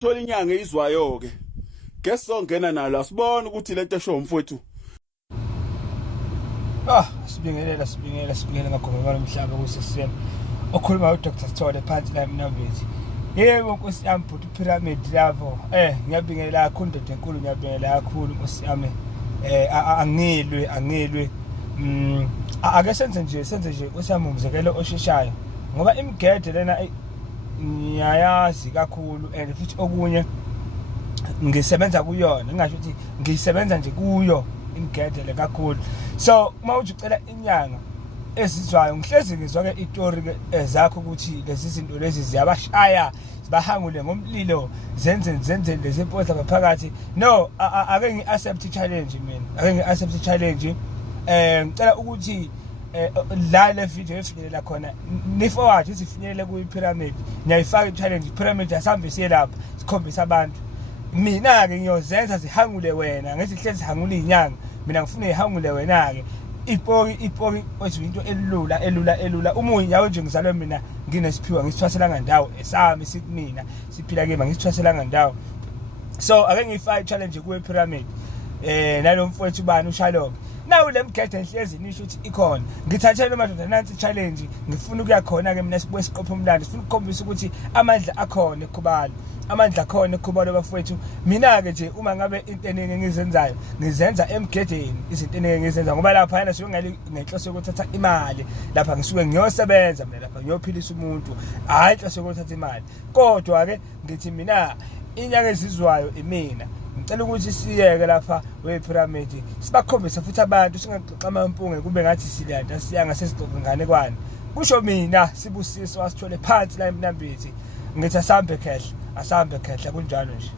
Thola inyanga izwayo ke ngesongena nalo asibone ukuthi lento esho umfowethu sibingelela ngagomela umhlaba kusesiseme okhuluma uDr Sithole phansi la eMnambithi. Yebo Nkosi yami bhuti pyramid lapho ngiyabingelela kakhulu ndoda enkulu, ngiyabingelela kakhulu Nkosi yami. Angilwe ake senze nje Nkosi yami umzekelo osheshayo ngoba imigede lena ngiyayazi kakhulu and futhi okunye ngisebenza kuyona, ngingasho ukuthi ngisebenza nje kuyo imigede le kakhulu. So uma uthi ucela inyanga ezizwayo ngihlezi ngizwa ke istory ke zakho ukuthi lezi zinto lezi ziyabashaya sibahangule ngomlilo zenze lezi mpotla ngaphakathi. No, ake ngi-accept challenge mina, ake ngi-accept challenge. Ngicela ukuthi la le video efinyelela khona ni forward isifinyelele ku pyramid, ngiyayifaka i-challenge pyramid asambe siye lapha sikhombisa abantu. Mina ke ngiyozenza zihangule wena, ngithi hlezi zihangule inyanga, mina ngifuna ihangule wena ke. Ipoki oyinto elula umunye yawo nje ngizalwe mina nginesiphiwa ngisithwaselanga ndawo esami sikumina siphila ke ngisithwaselanga ndawo. So ake ngifake i-challenge ku pyramid nalo mfowethu bani uShalom. Nawu le mgede enhlezi nisho ukuthi ikhona. Ngithathele madoda nansi challenge, ngifuna ukuya khona ke mina sibuye siqophe umlando, sifuna ukukhombisa ukuthi amandla akhona ekhubalo. Amandla akhona ekhubalo bafowethu. Mina ke nje uma ngabe into eningi engizenzayo ngizenza emgedeni, izinto eningi ngizenza ngoba lapha yana suke ngenhloso yokuthatha imali. Lapha ngisuke ngiyosebenza mina, lapha ngiyophilisa umuntu, hayi inhloso yokuthatha imali. Kodwa ke ngithi mina inyanga ezizwayo imina. Ngicela ukuthi siyeke lapha we-pyramid sibakhombisa futhi abantu singaxoxa amampunge kube ngathi silanda siyanga sesixoxa ngane kwani. Kusho mina Sibusiso wasithole phansi la eMnambithi. Ngithi asambe khehla kunjalo nje.